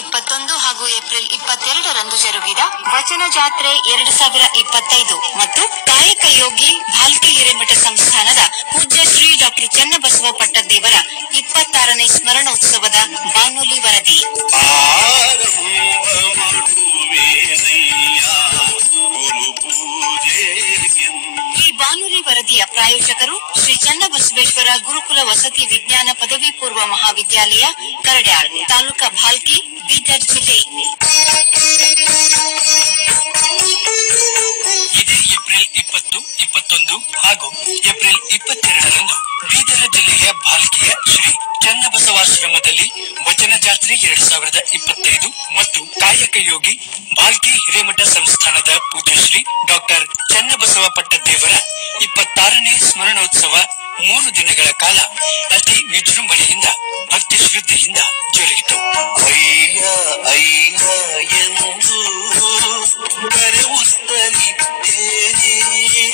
21 ಹಾಗೂ ಏಪ್ರಿಲ್ 22ರಂದು ಜರುಗಿದ ವಚನ ಜಾತ್ರೆ 2025 ಮತ್ತು ಕಾಯಕ ಯೋಗಿ ಭಾಲ್ಕಿ ಹಿರೇಮಠ ಸಂಸ್ಥಾನದ ಪೂಜ್ಯ ಶ್ರೀ ಡಾಕ್ಟರ್ ಚನ್ನಬಸವ ಪಟ್ಟದೇವರ 26ನೇ ಸ್ಮರಣೋತ್ಸವದ ಬಾನುಲಿ ವರದಿ. ಈ ಬಾನುಲಿ ವರದಿಯ ಪ್ರಾಯೋಜಕರು ಶ್ರೀ ಚನ್ನಬಸವೇಶ್ವರ ಗುರುಕುಲ ವಸತಿ ವಿಜ್ಞಾನ ಪದವಿ ಪೂರ್ವ ಮಹಾವಿದ್ಯಾಲಯ, ಕರಡ್ಯಾಳ್, ತಾಲೂಕಾ ಭಾಲ್ಕಿ, ಬೀದರ್ ಜಿಲ್ಲೆ. ಇದೇ ಏಪ್ರಿಲ್ 20, 21 ಹಾಗೂ ಏಪ್ರಿಲ್ 22ರಂದು ಬೀದರ ಜಿಲ್ಲೆಯ ಭಾಲ್ಕಿಯ ಶ್ರೀ ಚನ್ನಬಸವಾಶ್ರಮದಲ್ಲಿ ವಚನ ಜಾತ್ರೆ 2025 ಮತ್ತು ಕಾಯಕ ಯೋಗಿ ಭಾಲ್ಕಿ ಹಿರೇಮಠ ಸಂಸ್ಥಾನದ ಪೂಜ್ಯ ಶ್ರೀ ಡಾಕ್ಟರ್ ಚನ್ನಬಸವ ಪಟ್ಟದೇವರ 26ನೇ ಸ್ಮರಣೋತ್ಸವ 3 ದಿನಗಳ ಕಾಲ ಅತಿ ವಿಜೃಂಭಣೆಯಿಂದ ಭಕ್ತಿ ಶ್ರದ್ಧೆಯಿಂದ ಜರುಗಿತು.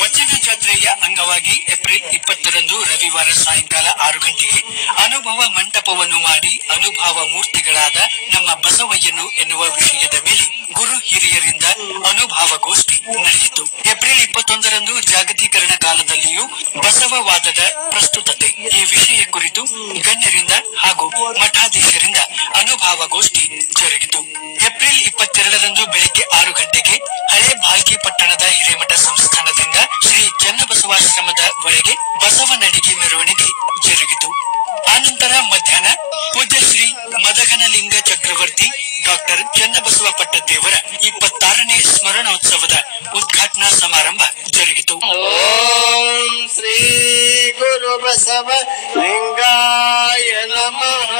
ವಚನ ಜಾತ್ರೆಯ ಅಂಗವಾಗಿ ಏಪ್ರಿಲ್ 20ರಂದು ರವಿವಾರ ಸಾಯಂಕಾಲ 6 ಗಂಟೆಗೆ ಅನುಭವ ಮಂಟಪವನ್ನು ಮಾಡಿ ಅನುಭವ ಮೂರ್ತಿಗಳಾದ ನಮ್ಮ ಬಸವಯ್ಯನು ಎನ್ನುವ ವಿಷಯದ ಮೇಲೆ ಗುರು ಹಿರಿಯರಿಂದ ಅನುಭವಗೋಷ್ಠಿ ನಡೆಯಿತು. ಏಪ್ರಿಲ್ 21ರಂದು ಜಾಗತೀಕರಣ ಕಾಲದಲ್ಲಿಯೂ ಬಸವವಾದದ ಪ್ರಸ್ತುತತೆ ಈ ವಿಷಯ ಕುರಿತು ಗಣ್ಯರಿಂದ ಹಾಗೂ ಮಠಾಧೀಶರಿಂದ ಅನುಭವಗೋಷ್ಠಿ ಜರುಗಿತು. ಏಪ್ರಿಲ್ 22ರಂದು ಬೆಳಿಗ್ಗೆ 6 ಗಂಟೆಗೆ ಹಳೆ ಭಾಲ್ಕಿ ಪಟ್ಟಣದ ಹಿರೇಮಠ ಸಂಸ್ಥಾನದಿಂದ ಶ್ರೀ ಚನ್ನಬಸವಾಶ್ರಮದ ವರೆಗೆ ಬಸವನಡಿಗೆ ಮೆರವಣಿಗೆ ಜರುಗಿತು. ಆನಂತರ ಮಧ್ಯಾಹ್ನ ಪೂಜ್ಯ ಶ್ರೀ ಮದಗನಲಿಂಗ ಚಕ್ರವರ್ತಿ ಡಾಕ್ಟರ್ ಚನ್ನಬಸವ ಪಟ್ಟದೇವರ 26ನೇ ಸ್ಮರಣೋತ್ಸವದ ಉದ್ಘಾಟನಾ ಸಮಾರಂಭ ಜರುಗಿತು. ಓಂ ಶ್ರೀ ಗುರು ಬಸವ ಲಿಂಗಾಯ ನಮಃ.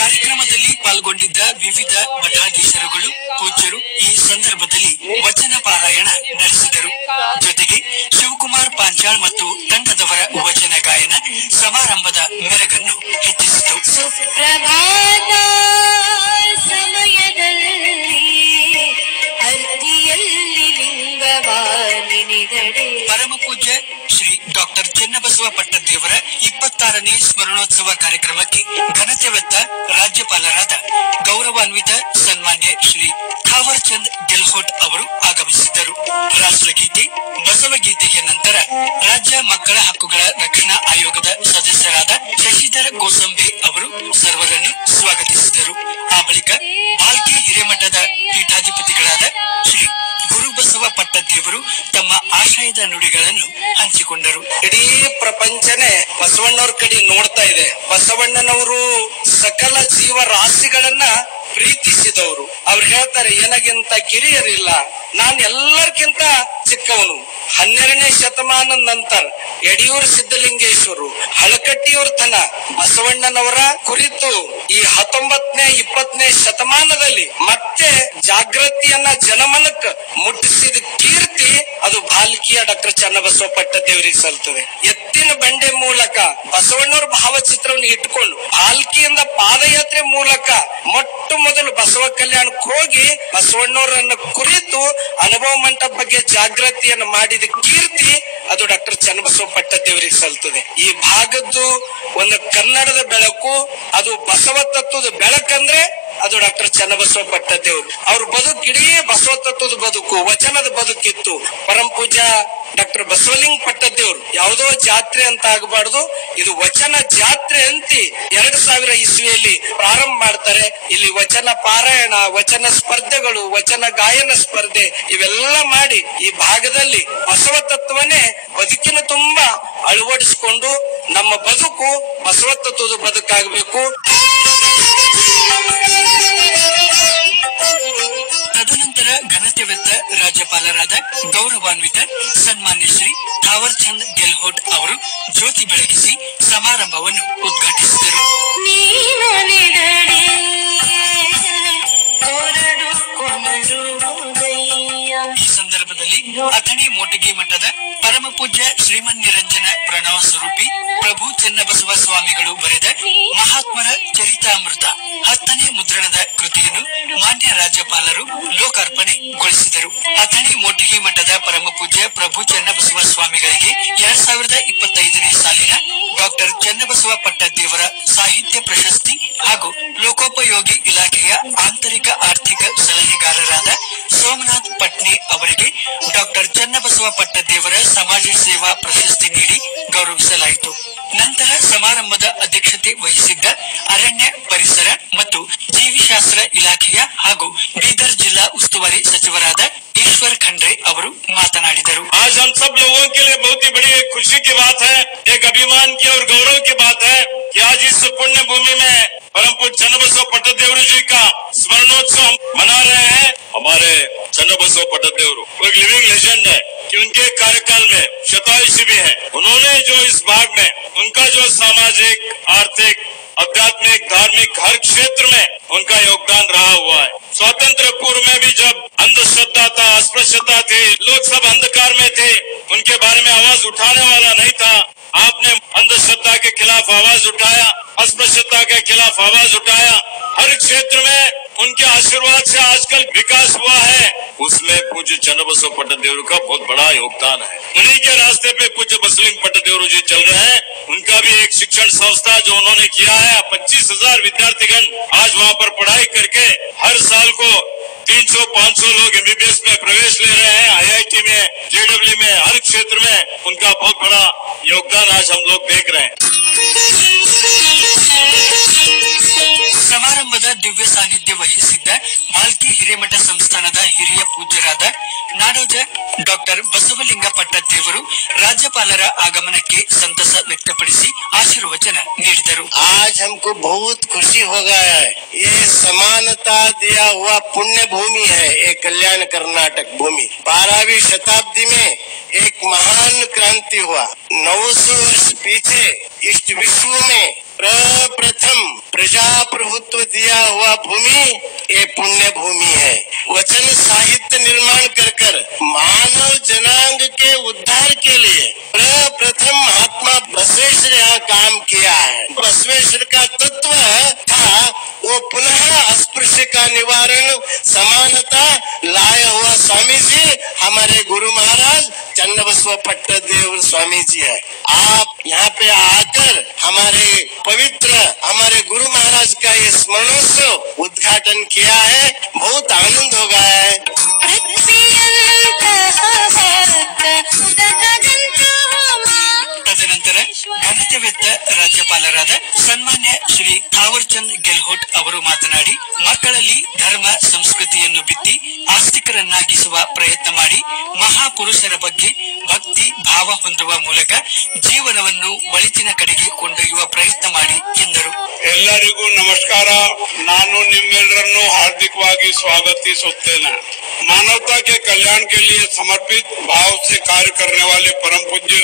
ಕಾರ್ಯಕ್ರಮದಲ್ಲಿ ಪಾಲ್ಗೊಂಡಿದ್ದ ವಿವಿಧ ಮಠಾಧೀಶರುಗಳು ಪೂಜ್ಯರು ಈ ಸಂದರ್ಭದಲ್ಲಿ ವಚನ ಪಾರಾಯಣ ನಡೆಸಿದರು. ಜೊತೆಗೆ ಶಿವಕುಮಾರ್ ಪಾಂಚಾಳ್ ಮತ್ತು ತಂಡದವರ ವಚನ ಗಾಯನ ಸಮಾರಂಭದ ಮೆರಗನ್ನು ಹೆಚ್ಚಿಸಿತು. ಸುಪ್ರಭಾತ ಸಮಯದಲ್ಲಿ ಅರ್ತಿಯಲ್ಲಿ ಲಿಂಗವಾಲಿನಿದಡೆ ಪರಮ ಪೂಜ್ಯ ಶ್ರೀ ಡಾಕ್ಟರ್ ಚನ್ನಬಸವ ಪಟ್ಟದೇವರ 26ನೇ ಸ್ಮರಣೋತ್ಸವ ಕಾರ್ಯಕ್ರಮಕ್ಕೆ ಘನತೆ ಹೊತ್ತ ರಾಜ್ಯಪಾಲರಾದ ಗೌರವಾನ್ವಿತ ಸನ್ಮಾನ್ಯ ಶ್ರೀ ಥಾವರ್ ಚಂದ್ ಗೆಹ್ಲೋಟ್ ಅವರು ಆಗಮಿಸಿದ್ದರು. ರಾಷ್ಟ್ರಗೀತೆ, ಬಸವಗೀತೆಯ ನಂತರ ರಾಜ್ಯ ಮಕ್ಕಳ ಹಕ್ಕುಗಳ ರಕ್ಷಣಾ ಆಯೋಗದ ಸದಸ್ಯರಾದ ಶಶಿಧರ್ ಗೋಸಂಬೆ ಅವರು ಸರ್ವರನ್ನು ಸ್ವಾಗತಿಸಿದರು. ಆ ಬಳಿಕ ಭಾಲ್ಕಿ ಹಿರೇಮಠದ ಪೀಠಾಧಿಪತಿಗಳಾದ ಶ್ರೀ ಗುರುಬಸವ ಪಟ್ಟದೇವರು ತಮ್ಮ ಆಶಯದ ನುಡಿಗಳನ್ನು ಹಂಚಿಕೊಂಡರು. ಇಡೀ ಪ್ರಪಂಚನೇ ಬಸವಣ್ಣವ್ರ ಕಡೆ ನೋಡ್ತಾ ಇದೆ. ಬಸವಣ್ಣನವರು ಸಕಲ ಜೀವರಾಶಿಗಳನ್ನ ಪ್ರೀತಿಸಿದವರು. ಅವ್ರು ಹೇಳ್ತಾರೆ, ನನಗಿಂತ ಕಿರಿಯರಿಲ್ಲ, ನಾನು ಎಲ್ಲರಿಗಿಂತ ಚಿಕ್ಕವನು. 12ನೇ ಶತಮಾನದ ನಂತರ ಯಡಿಯೂರು ಸಿದ್ದಲಿಂಗೇಶ್ವರು ಹಳಕಟ್ಟಿಯವ್ರ ತನ ಬಸವಣ್ಣನವರ ಕುರಿತು ಈ 19ನೇ 20ನೇ ಶತಮಾನದಲ್ಲಿ ಮತ್ತೆ ಜಾಗೃತಿಯನ್ನ ಜನಮನಕ್ಕ ಮುಟ್ಟಿಸಿದ ಕೀರ್ತಿ ಅದು ಭಾಲ್ಕಿಯ ಡಾಕ್ಟರ್ ಚನ್ನಬಸವ ಪಟ್ಟದೇವರಿಗೆ ಸಲ್ತದೆ. ಎತ್ತಿನ ಬಂಡೆ ಮೂಲಕ ಬಸವಣ್ಣವ್ರ ಭಾವಚಿತ್ರವನ್ನು ಇಟ್ಕೊಂಡು ಭಾಲ್ಕಿಯಿಂದ ಪಾದಯಾತ್ರೆ ಮೂಲಕ ಮೊಟ್ಟ ಮೊದಲು ಬಸವ ಕಲ್ಯಾಣಕ್ಕೆ ಹೋಗಿ ಬಸವಣ್ಣವರನ್ನ ಕುರಿತು ಅನುಭವ ಮಂಟಪ ಬಗ್ಗೆ ಜಾಗೃತಿಯನ್ನು ಮಾಡಿದ ಕೀರ್ತಿ ಅದು ಡಾಕ್ಟರ್ ಚನ್ನಬಸವ ಪಟ್ಟದೇವರಿಗೆ ಸಲ್ತದೆ. ಈ ಭಾಗದ್ದು ಒಂದು ಕನ್ನಡದ ಬೆಳಕು, ಅದು ಬಸವ ತತ್ವದ ಬೆಳಕಂದ್ರೆ ಅದು ಡಾಕ್ಟರ್ ಚನ್ನಬಸವ ಪಟ್ಟದೇವರು. ಅವ್ರ ಬದುಕು ಇಡೀ ಬಸವ ತತ್ವದ ಬದುಕು, ವಚನದ ಬದುಕಿತ್ತು. ಪರಮ ಪೂಜಾ ಡಾಕ್ಟರ್ ಬಸವಲಿಂಗ ಪಟ್ಟದೇವರು ಯಾವುದೋ ಜಾತ್ರೆ ಅಂತ ಆಗಬಾರ್ದು, ಇದು ವಚನ ಜಾತ್ರೆ ಅಂತಿ 2000 ಇಸ್ವಿಯಲ್ಲಿ ಪ್ರಾರಂಭ ಮಾಡ್ತಾರೆ. ಇಲ್ಲಿ ವಚನ ಪಾರಾಯಣ, ವಚನ ಸ್ಪರ್ಧೆಗಳು, ವಚನ ಗಾಯನ ಸ್ಪರ್ಧೆ ಇವೆಲ್ಲ ಮಾಡಿ ಈ ಭಾಗದಲ್ಲಿ ಬಸವ ತತ್ವನೇ ಬದುಕಿನ ತುಂಬಾ ಅಳವಡಿಸಿಕೊಂಡು ನಮ್ಮ ಬದುಕು ಬಸವ ತತ್ವದ ಬದುಕಾಗಬೇಕು. ತದನಂತರ ಘನತೆ ಹೊತ್ತ ರಾಜ್ಯಪಾಲರಾದ ಗೌರವಾನ್ವಿತ ಸನ್ಮಾನ್ಯ ಶ್ರೀ ಥಾವರ್ ಚಂದ್ ಗೆಹ್ಲೋಟ್ ಅವರು ಜ್ಯೋತಿ ಬೆಳಗಿಸಿ ಸಮಾರಂಭವನ್ನು ಉದ್ಘಾಟಿಸಿದರು. ಈ ಸಂದರ್ಭದಲ್ಲಿ ಅಥಣಿ ಮೋಟಗಿ ಮಠದ ಪರಮ ಪರಮ ಪೂಜ್ಯ ಶ್ರೀಮನ್ ನಿರಂಜನ ಪ್ರಣವ ಸ್ವರೂಪಿ ಪ್ರಭು ಚನ್ನಬಸವ ಸ್ವಾಮಿಗಳು ಬರೆದ ಮಹಾತ್ಮರ ಚರಿತಾಮೃತ 10ನೇ ಮುದ್ರಣದ ಕೃತಿಯನ್ನು ಮಾನ್ಯ ರಾಜ್ಯಪಾಲರು ಲೋಕಾರ್ಪಣೆಗೊಳಿಸಿದರು. ಅಥಣಿ ಮೋಟಿಗಿ ಮಠದ ಪರಮ ಪೂಜ್ಯ ಪ್ರಭು ಚನ್ನಬಸವ ಸ್ವಾಮಿಗಳಿಗೆ 2025ನೇ ಸಾಲಿನ ಡಾಕ್ಟರ್ ಚನ್ನಬಸವ ಪಟ್ಟದೇವರ ಸಾಹಿತ್ಯ ಪ್ರಶಸ್ತಿ ಹಾಗೂ ಲೋಕೋಪಯೋಗಿ ಇಲಾಖೆಯ ಆಂತರಿಕ ಆರ್ಥಿಕ ಸಲಹೆಗಾರರಾದ ಸೋಮನಾಥ್ ಪಟ್ನಿ ಅವರಿಗೆ ಡಾಕ್ಟರ್ ಚನ್ನಬಸವ ಪಟ್ಟದೇವರ ಸಮಾಜ ಸೇವಾ ಪ್ರಶಸ್ತಿ ನೀಡಿ ಗೌರವಿಸಲಾಯಿತು. ನಂತರ ಸಮಾರಂಭದ ಅಧ್ಯಕ್ಷತೆ ವಹಿಸಿದ್ದ ಅರಣ್ಯ ಪರಿಸರ ಮತ್ತು ಜೀವಿಶಾಸ್ತ್ರ ಇಲಾಖೆಯ ಹಾಗೂ ಬೀದರ್ ಜಿಲ್ಲಾ ಉಸ್ತುವಾರಿ ಸಚಿವರಾದ ಈಶ್ವರ್ ಖಂಡ್ರೆ ಅವರು ಮಾತನಾಡಿದರು. आज हम सब लोगों के लिए बहुत ही बड़ी खुशी की बात है, एक अभिमान की और गौरव की बात है कि आज इस पुण्य भूमि में परम पूज्य चन्नबसव पट्टदेवरू जी का स्मरणोत्सव मना रहे हैं। हमारे चन्नबसव पट्टदेवरू एक लिविंग लेजेंड है कि उनके कार्यकाल में शतायुषी भी है। उन्होंने जो इस भाग में उनका जो सामाजिक, आर्थिक, आध्यात्मिक, धार्मिक हर क्षेत्र में उनका योगदान रहा हुआ है। स्वातंत्र पूर्व में भी जब अंधश्रद्धा था, अस्पृश्यता थी, लोग सब अंधकार में थे, उनके बारे में आवाज उठाने वाला नहीं था। आपने अंधश्रद्धा के खिलाफ आवाज उठाया, अस्पृश्यता के खिलाफ आवाज उठाया। हर क्षेत्र में उनके आशीर्वाद से आजकल विकास हुआ है। उसमें पूज्य चन्नबसव पट्टदेवरू का बहुत बड़ा योगदान है। उन्हीं के रास्ते पे पूज्य बसलिंग पट्टदेवरू जी चल रहे हैं। उनका भी एक शिक्षण संस्था जो उन्होंने किया है, 25,000 विद्यार्थीगण आज वहाँ पर पढ़ाई करके हर साल को 300-500 लोग MBBS में प्रवेश ले रहे हैं। IIT में, JEE में, हर क्षेत्र में उनका बहुत बड़ा योगदान आज हम लोग देख रहे हैं। ಸಮಾರಂಭದ ದಿವ್ಯ ಸಾನ್ನಿಧ್ಯ ವಹಿಸಿದ್ದ ಭಾಲ್ಕಿ ಹಿರೇಮಠ ಸಂಸ್ಥಾನದ ಹಿರಿಯ ಪೂಜ್ಯರಾದ ನಾಡೋಜ ಡಾಕ್ಟರ್ ಬಸವಲಿಂಗ ಪಟ್ಟದೇವರು ರಾಜ್ಯಪಾಲರ ಆಗಮನಕ್ಕೆ ಸಂತಸ ವ್ಯಕ್ತಪಡಿಸಿ ಆಶೀರ್ವಚನ ನೀಡಿದರು. आज हमको बहुत खुशी हो गया है। ये समानता दिया हुआ पुण्य भूमि है, ये कल्याण कर्नाटक भूमि। 12वीं शताब्दी में एक महान क्रांति हुआ। 900 वर्ष पीछे इस विश्व में प्रथम प्रजाप्रभुत्व दिया हुआ भूमि ये पुण्य भूमि है। वचन साहित्य निर्माण कर मानव जनांग के उद्धार के लिए प्रथम महात्मा बसवेश्वर यहाँ काम किया है। बसवेश्वर का तत्व था वो पुनः अस्पृश्य का निवारण, समानता लाया हुआ स्वामी जी हमारे गुरु महाराज चन्नबसव पट्टदेव स्वामी जी है। आप यहाँ पे आकर हमारे पवित्र हमारे गुरु महाराज का ये स्मरणोत्सव उद्घाटन किया है, बहुत आनंद हो गया है। ತದನಂತರ ಘನತೆವೆತ್ತ ರಾಜ್ಯಪಾಲರಾದ ಸನ್ಮಾನ್ಯ ಶ್ರೀ ಥಾವರ್ಚಂದ್ ಗೆಹ್ಲೋಟ್ ಅವರು ಮಾತನಾಡಿ, ಮಕ್ಕಳಲ್ಲಿ ಧರ್ಮ ಸಂಸ್ಕೃತಿಯನ್ನು ಬಿತ್ತಿ ಆಸ್ತಿಕರನ್ನಾಗಿಸುವ ಪ್ರಯತ್ನ ಮಾಡಿ ಮಹಾಪುರುಷರ ಬಗ್ಗೆ ಭಕ್ತಿ ಭಾವ ಹೊಂದುವ ಮೂಲಕ ಜೀವನವನ್ನು ಒಳಿತಿನ ಕಡೆಗೆ ಕೊಂಡೊಯ್ಯುವ ಪ್ರಯತ್ನ ಮಾಡಿ ಎಂದರು. ಎಲ್ಲರಿಗೂ ನಮಸ್ಕಾರ. ನಾನು ನಿಮ್ಮೆಲ್ಲರನ್ನು ಹಾರ್ದಿಕವಾಗಿ स्वागतिಸುತ್ತೇನೆ। मानवता के कल्याण के लिए समर्पित भाव से कार्य करने वाले परम पूज्य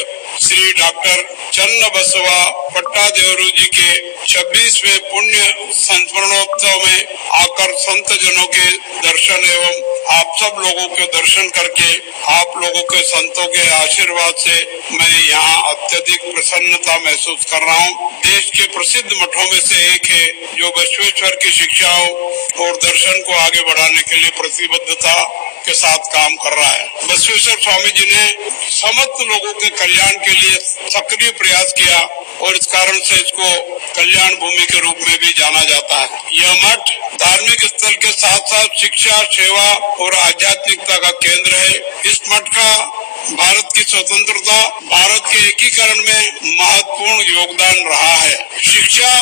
श्री डॉक्टर चन्नबसव पट्टदेवरू जी के 26वें पुण्य संस्मरणोत्सव में आकर संत जनों के दर्शन एवं आप सब लोगों के दर्शन करके आप लोगों के संतों के आशीर्वाद से मैं यहाँ अत्यधिक प्रसन्नता महसूस कर रहा हूँ। देश के प्रसिद्ध मठों में से एक है जो बसवेश्वर की शिक्षाओं और दर्शन को आगे बढ़ाने के लिए प्रतिबद्धता के साथ काम कर रहा है। बसवेश्वर स्वामी जी ने समस्त लोगों के कल्याण के लिए सक्रिय प्रयास किया और इस कारण से इसको कल्याण भूमि के रूप में भी जाना जाता है। यह मठ धार्मिक स्थल के साथ साथ शिक्षा, सेवा और आध्यात्मिकता का केंद्र है। इस मठ का भारत की स्वतंत्रता, भारत के एकीकरण में महत्वपूर्ण योगदान रहा है। शिक्षा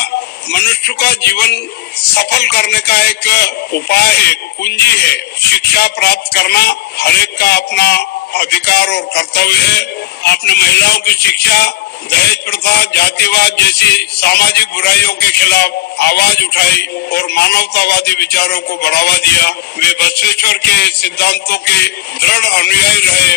मनुष्य का जीवन सफल करने का एक उपाय है, कुंजी है। शिक्षा प्राप्त करना हर एक का अपना अधिकार और कर्तव्य है। आपने महिलाओं की शिक्षा, दहेज प्रथा, जातिवाद जैसी सामाजिक बुराइयों के खिलाफ आवाज उठाई और मानवतावादी विचारों को बढ़ावा दिया। वे बसवेश्वर के सिद्धांतों के दृढ़ अनुयायी रहे।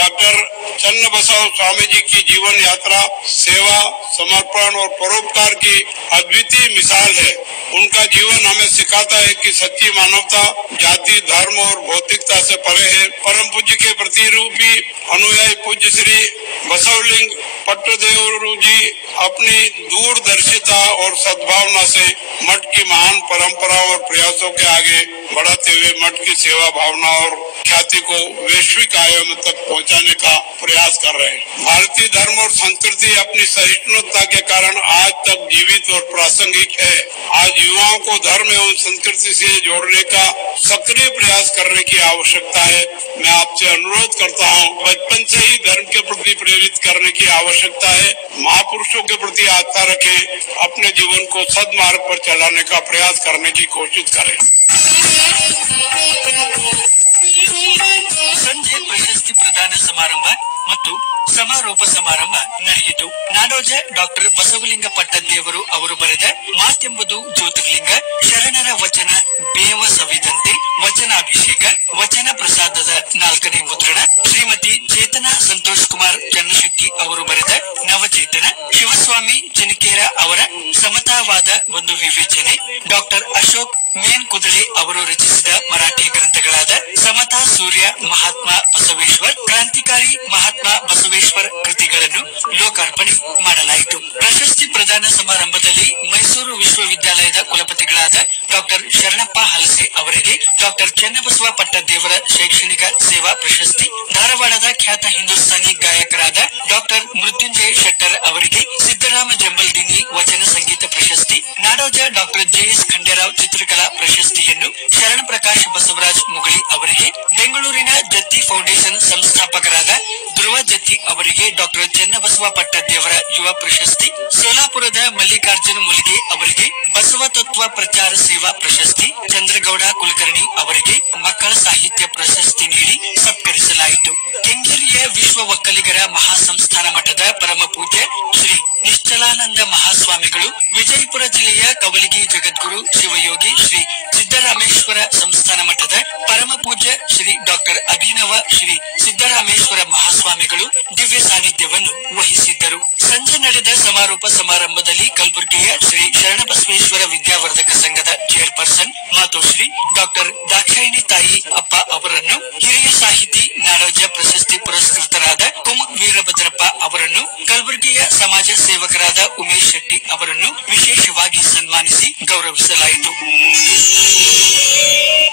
डॉक्टर चन्नबसव स्वामी जी की जीवन यात्रा सेवा, समर्पण और परोपकार की अद्वितीय मिसाल है। उनका जीवन हमें सिखाता है कि सच्ची मानवता जाति, धर्म और भौतिकता से परे है। परम पूज्य के प्रतिरूपी अनुयायी पूज्य श्री बसवलिंग पट्टदेवरू जी अपनी दूरदर्शिता और सद्भावना से मठ की महान परंपरा और प्रयासों के आगे बढ़ाते हुए मठ की सेवा भावना और ख्याति को वैश्विक आयाम तक पहुंचाने का प्रयास कर रहे हैं। भारतीय धर्म और संस्कृति अपनी सहिष्णुता के कारण आज तक जीवित और प्रासंगिक है। आज युवाओं को धर्म एवं संस्कृति से जोड़ने का सक्रिय प्रयास करने की आवश्यकता है। मैं आपसे अनुरोध करता हूं, बचपन से ही धर्म के प्रति प्रेरित करने की आवश्यकता है। महापुरुषों के प्रति आस्था रखें, अपने जीवन को सद्मार्ग पर चलाने का प्रयास करने की कोशिश करें। ಸಂಜೆ ಪ್ರಶಸ್ತಿ ಪ್ರದಾನ ಸಮಾರಂಭ ಮತ್ತು ಸಮಾರೋಪ ಸಮಾರಂಭ ನಡೆಯಿತು. ನಾಡೋಜ ಡಾಕ್ಟರ್ ಬಸವಲಿಂಗ ಪಟ್ಟದೇವರು ಅವರು ಬರೆದ ಮಾತೆಂಬುದು ಜ್ಯೋತಿರ್ಲಿಂಗ, ಶರಣರ ವಚನ ಬೇವ ಸವಿದಂತೆ, ವಚನಾಭಿಷೇಕ, ವಚನ ಪ್ರಸಾದದ 4ನೇ ಮುದ್ರಣ, ಶ್ರೀಮತಿ ಚೇತನಾ ಸಂತೋಷ್ ಕುಮಾರ್ ಚನ್ನಶೆಟ್ಟಿ ಅವರು ಬರೆದ ನವಚೇತನ, ಶಿವಸ್ವಾಮಿ ಚಿನಿಕೇರ ಅವರ ಸಮತಾವಾದ ಒಂದು ವಿವೇಚನೆ, ಡಾಕ್ಟರ್ ಅಶೋಕ್ ಮೇನ್ ಕುದಳೆ ಅವರು ರಚಿಸಿದ ಮರಾಠಿ ಗ್ರಂಥಗಳಾದ ಸಮತಾ ಸೂರ್ಯ, ಮಹಾತ್ಮ ಬಸವೇಶ್ವರ್, ಕ್ರಾಂತಿಕಾರಿ ಮಹಾತ್ಮ ಬಸವೇಶ್ವರ್ ಕೃತಿಗಳನ್ನು ಲೋಕಾರ್ಪಣೆ ಮಾಡಲಾಯಿತು. ಪ್ರಶಸ್ತಿ ಪ್ರದಾನ ಸಮಾರಂಭದಲ್ಲಿ ಮೈಸೂರು ವಿಶ್ವವಿದ್ಯಾಲಯದ ಕುಲಪತಿಗಳಾದ ಡಾಕ್ಟರ್ ಶರಣಪ್ಪ ಹಲಸೆ ಅವರಿಗೆ ಡಾಕ್ಟರ್ ಚನ್ನಬಸವ ಪಟ್ಟದೇವರ ಶೈಕ್ಷಣಿಕ ಸೇವಾ ಪ್ರಶಸ್ತಿ, ಧಾರವಾಡದ ಖ್ಯಾತ ಹಿಂದೂಸ್ತಾನಿ ಗಾಯಕರಾದ ಡಾಕ್ಟರ್ ಮೃತ್ಯುಂಜಯ ಶೆಟ್ಟರ್ ಅವರಿಗೆ ಸಿದ್ದರಾಮ ಜಂಬಲ್ದಿನ್ನಿ ವಚನ ಸಂಗೀತ ಪ್ರಶಸ್ತಿ, ನಾಡೋಜ ಡಾಕ್ಟರ್ ಜೆಎಸ್ ಖಂಡೇರಾವ್ ಚಿತ್ರಕಲಾ ಪ್ರಶಸ್ತಿಯನ್ನು ಶರಣ ಪ್ರಕಾಶ್ ಬಸವರಾಜ್ ಮುಗಳಿ ಅವರಿಗೆ, ಬೆಂಗಳೂರಿನ ಜತ್ತಿ ಫೌಂಡೇಶನ್ ಸಂಸ್ಥಾಪಕರಾದ ಧ್ರುವ ಜತ್ತಿ ಅವರಿಗೆ ಡಾಕ್ಟರ್ ಚನ್ನಬಸವ ಪಟ್ಟದೇವರ ಯುವ ಪ್ರಶಸ್ತಿ, ಸೋಲಾಪುರದ ಮಲ್ಲಿಕಾರ್ಜುನ ಮುಲಿಗೆ ಅವರಿಗೆ ಬಸವ ತತ್ವ ಪ್ರಚಾರ ಸೇವಾ ಪ್ರಶಸ್ತಿ, ಚಂದ್ರಗೌಡ ಕುಲಕರ್ಣಿ ಅವರಿಗೆ ಮಕ್ಕಳ ಸಾಹಿತ್ಯ ಪ್ರಶಸ್ತಿ ನೀಡಿ ಸತ್ಕರಿಸಲಾಯಿತು. ಕೆಂಗೇರಿಯ ವಿಶ್ವ ಒಕ್ಕಲಿಗರ ಮಹಾಸಂಸ್ಥಾನ ಮಠದ ಪರಮ ಪೂಜ್ಯ ಶ್ರೀ ನಿಶ್ಚಲಾನಂದ ಮಹಾಸ್ವಾಮಿಗಳು, ವಿಜಯಪುರ ಜಿಲ್ಲೆಯ ಕವಲಗಿ ಜಗದ್ಗುರು ಶಿವಯೋಗಿ ಶ್ರೀ ಸಿದ್ದರಾಮೇಶ್ವರ ಸಂಸ್ಥಾನ ಮಠದ ಪರಮ ಪೂಜ್ಯ ಶ್ರೀ ಡಾಕ್ಟರ್ ಅಭಿನವ ಶ್ರೀ ಸಿದ್ದರಾಮೇಶ್ವರ ಮಹಾಸ್ವಾಮಿಗಳು ದಿವ್ಯ ಸಾನ್ನಿಧ್ಯವನ್ನು ವಹಿಸಿದ್ದರು. ಸಂಜೆ ನಡೆದ ಸಮಾರೋಪ ಸಮಾರಂಭದಲ್ಲಿ ಕಲಬುರಗಿಯ ಶ್ರೀ ಶರಣಬಸವೇಶ್ವರ ವಿದ್ಯಾವರ್ಧಕ ಸಂಘದ ಚೇರ್ಪರ್ಸನ್ ಮಾತೋಶ್ರೀ ಡಾಕ್ಟರ್ ದಾಕ್ಷಾಯಿಣಿ ತಾಯಿ ಅಪ್ಪ ಅವರನ್ನು, ಹಿರಿಯ ಸಾಹಿತಿ ನಾಡೋಜ ಪ್ರಶಸ್ತಿ ಪುರಸ್ಕೃತರಾದ ಕುಂ ವೀರಭದ್ರಪ್ಪ ಅವರನ್ನು, ಕಲಬುರಗಿಯ ಸಮಾಜ ಸೇವಕರಾದ ಉಮೇಶ್ ಶೆಟ್ಟಿ ಅವರನ್ನು ವಿಶೇಷವಾಗಿ ಸನ್ಮಾನಿಸಿ ಗೌರವಿಸಲಾಯಿತು.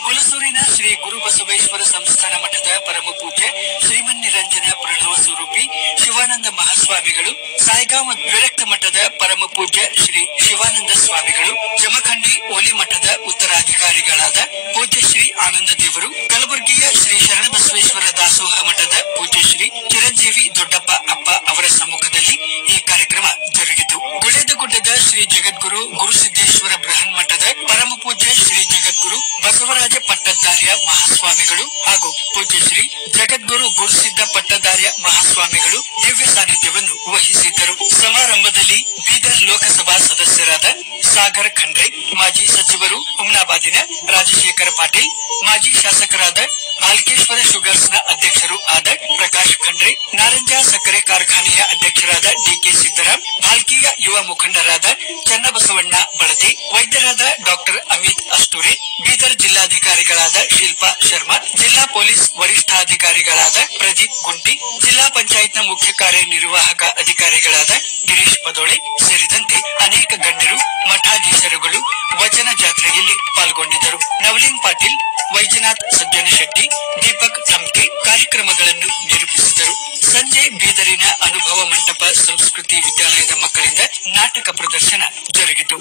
ಹುಲಸೂರಿನ ಶ್ರೀ ಗುರು ಬಸವೇಶ್ವರ ಸಂಸ್ಥಾನ ಮಠದ ಪರಮ ಪೂಜ್ಯ ಶ್ರೀಮನ್ನಿರಂಜನ ಪ್ರಣವ ಸ್ವರೂಪಿ ಶಿವಾನಂದ ಮಹಾಸ್ವಾಮಿಗಳು, ಸಾಯಿಗಾಂವ್ ವಿರಕ್ತ ಮಠದ ಪರಮ ಪೂಜ್ಯ ಶ್ರೀ ಶಿವಾನಂದ ಸ್ವಾಮಿಗಳು, ಜಮಖಂಡಿ ಓಲಿ ಮಠದ ಉತ್ತರಾಧಿಕಾರಿಗಳಾದ ಪೂಜ್ಯ ಶ್ರೀ ಆನಂದ ದೇವರು, ಕಲಬುರಗಿಯ ಶ್ರೀ ಶರಣಬಸವೇಶ್ವರ ದಾಸೋಹ ಮಠದ ಪೂಜ್ಯ ಶ್ರೀ ಚಿರಂಜೀವಿ ದೊಡ್ಡಪ್ಪ ಅಪ್ಪ ಅವರ ಸಮ್ಮುಖದಲ್ಲಿ ಈ ಕಾರ್ಯಕ್ರಮ ಜರುಗಿತು. ಗುಳೇದಗುಡ್ಡದ ಶ್ರೀ ಜಗದ್ಗುರು ಗುರುಸಿದ್ದೇಶ್ವರ ಬೃಹನ್ ಮಠದ ಪರಮ ಪೂಜ್ಯ ಶ್ರೀ ಜಗದ್ಗುರು ಬಸವರಾಜ ಪಟ್ಟದಾರ್ಯ ಮಹಾಸ್ವಾಮಿಗಳು ಹಾಗೂ ಪೂಜ್ಯ ಶ್ರೀ ಜಗದ್ಗುರು ಗುರುಸಿದ್ದ ಪಟ್ಟದಾರ್ಯ ಮಹಾಸ್ವಾಮಿಗಳು ದಿವ್ಯ ಸಾನ್ನಿಧ್ಯವನ್ನು ವಹಿಸಿದ್ದರು. ಸಮಾರಂಭದಲ್ಲಿ ಬೀದರ್ ಲೋಕಸಭಾ ಸದಸ್ಯರಾದ ಸಾಗರ್ ಖಂಡ್ರೆ, ಮಾಜಿ ಸಚಿವರು ಹುಮ್ನಾಬಾದಿನ ರಾಜಶೇಖರ ಪಾಟೀಲ್, ಮಾಜಿ ಶಾಸಕರಾದ ಭಾಲ್ಕೇಶ್ವರ ಶುಗರ್ಸ್ ನ ಅಧ್ಯಕ್ಷರು ಆದ ಪ್ರಕಾಶ್ ಖಂಡ್ರೆ, ನಾರಂಜ ಸಕ್ಕರೆ ಕಾರ್ಖಾನೆಯ ಅಧ್ಯಕ್ಷರಾದ ಡಿಕೆ ಸಿದ್ದರಾಮ್, ಭಾಲ್ಕಿಯ ಯುವ ಮುಖಂಡರಾದ ಚನ್ನಬಸವಣ್ಣ ಬಳತೆ, ವೈದ್ಯರಾದ ಡಾಕ್ಟರ್ ಅಮಿತ್ ಅಸ್ತೂರೆ, ಬೀದರ್ ಜಿಲ್ಲಾಧಿಕಾರಿಗಳಾದ ಶಿಲ್ಪಾ ಶರ್ಮಾ, ಜಿಲ್ಲಾ ಪೊಲೀಸ್ ವರಿಷ್ಠಾಧಿಕಾರಿಗಳಾದ ಪ್ರದೀಪ್ ಗುಂಟಿ, ಜಿಲ್ಲಾ ಪಂಚಾಯತ್ನ ಮುಖ್ಯ ಕಾರ್ಯನಿರ್ವಾಹಕ ಅಧಿಕಾರಿಗಳಾದ ಗಿರೀಶ್ ಪದೋಳೆ ಸೇರಿದಂತೆ ಅನೇಕ ಗಣ್ಯರು, ಮಠಾಧೀಶರುಗಳು ವಚನ ಜಾತ್ರೆಯಲ್ಲಿ ಪಾಲ್ಗೊಂಡಿದ್ದರು. ನವಲಿನ್ ಪಾಟೀಲ್, ವೈಜನಾಥ್ ಸಜ್ಜನ ಶೆಟ್ಟಿ, ದೀಪಕ್ ಠಮ್ಕೆ ಕಾರ್ಯಕ್ರಮಗಳನ್ನು ನಿರೂಪಿಸಿದರು. ಸಂಜೆ ಬೀದರಿನ ಅನುಭವ ಮಂಟಪ ಸಂಸ್ಕೃತಿ ವಿದ್ಯಾಲಯದ ಮಕ್ಕಳಿಂದ ನಾಟಕ ಪ್ರದರ್ಶನ ಜರುಗಿತು.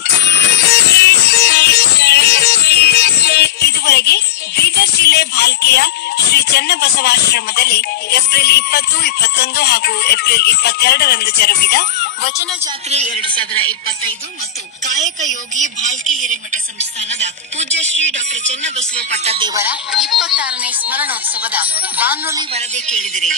ಇದುವರೆಗೆ ಬೀದರ್ ಜಿಲ್ಲೆ ಭಾಲ್ಕಿಯ ಶ್ರೀ ಚನ್ನಬಸವಾಶ್ರಮದಲ್ಲಿ ಏಪ್ರಿಲ್ 20, 21 ಹಾಗೂ ಏಪ್ರಿಲ್ 22ರಂದು ಜರುಗಿದ ವಚನ ಜಾತ್ರೆ 2025 ಮತ್ತು ಕಾಯಕ ಯೋಗಿ ಭಾಲ್ಕಿ ಹಿರೇಮಠ ಸಂಸ್ಥಾನದ ಪೂಜ್ಯ ಶ್ರೀ ಡಾಕ್ಟರ್ ಚನ್ನಬಸವ ಪಟ್ಟದೇವರ 26ನೇ ಸ್ಮರಣೋತ್ಸವದ ಬಾನುಲಿ ವರದಿ ಕೇಳಿದಿರಿ.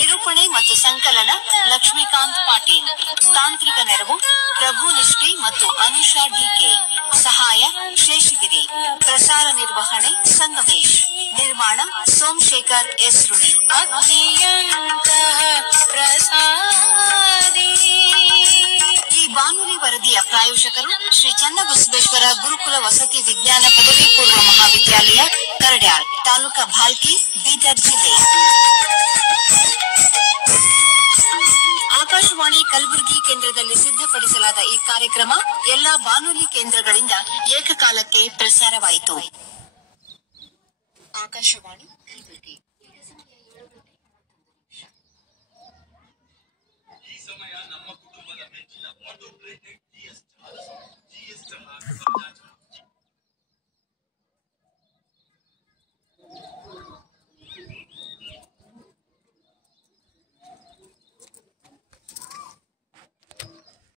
ನಿರೂಪಣೆ ಮತ್ತು ಸಂಕಲನ ಲಕ್ಷ್ಮೀಕಾಂತ್ ಪಾಟೀಲ್, ತಾಂತ್ರಿಕ ನೆರವು ಪ್ರಭು ನಿಷ್ಠಿ ಮತ್ತು ಅನುಷಾ ಡಿಕೆ. ಸಹಾಯ ಶೇಷಗಿರಿ. ಪ್ರಸಾರ ನಿರ್ವಹಣೆ ಸಂಗಮೇಶ್. ನಿರ್ಮಾಣ ಸೋಮಶೇಖರ್ ಎಸ್ ರುಡಿ. ಈ ಬಾನುಲಿ ವರದಿಯ ಪ್ರಾಯೋಜಕರು ಶ್ರೀ ಚನ್ನಬಸವೇಶ್ವರ ಗುರುಕುಲ ವಸತಿ ವಿಜ್ಞಾನ ಪದವಿ ಪೂರ್ವ ಮಹಾವಿದ್ಯಾಲಯ, ಕರಡ್ಯಾಳ್, ತಾಲೂಕಾ ಭಾಲ್ಕಿ, ಬೀದರ್ ಜಿಲ್ಲೆ. ಆಕಾಶವಾಣಿ ಕಲಬುರಗಿ ಕೇಂದ್ರದಲ್ಲಿ ಸಿದ್ಧಪಡಿಸಲಾದ ಈ ಕಾರ್ಯಕ್ರಮ ಎಲ್ಲಾ ಬಾನುಲಿ ಕೇಂದ್ರಗಳಿಂದ ಏಕಕಾಲಕ್ಕೆ ಪ್ರಸಾರವಾಯಿತು. ಆಕಾಶವಾಣಿ ಕಲಬುರಗಿ. ಈ ಸಮಯ ನಮ್ಮ ಕುಟುಂಬದ ಮೆಚ್ಚಿನ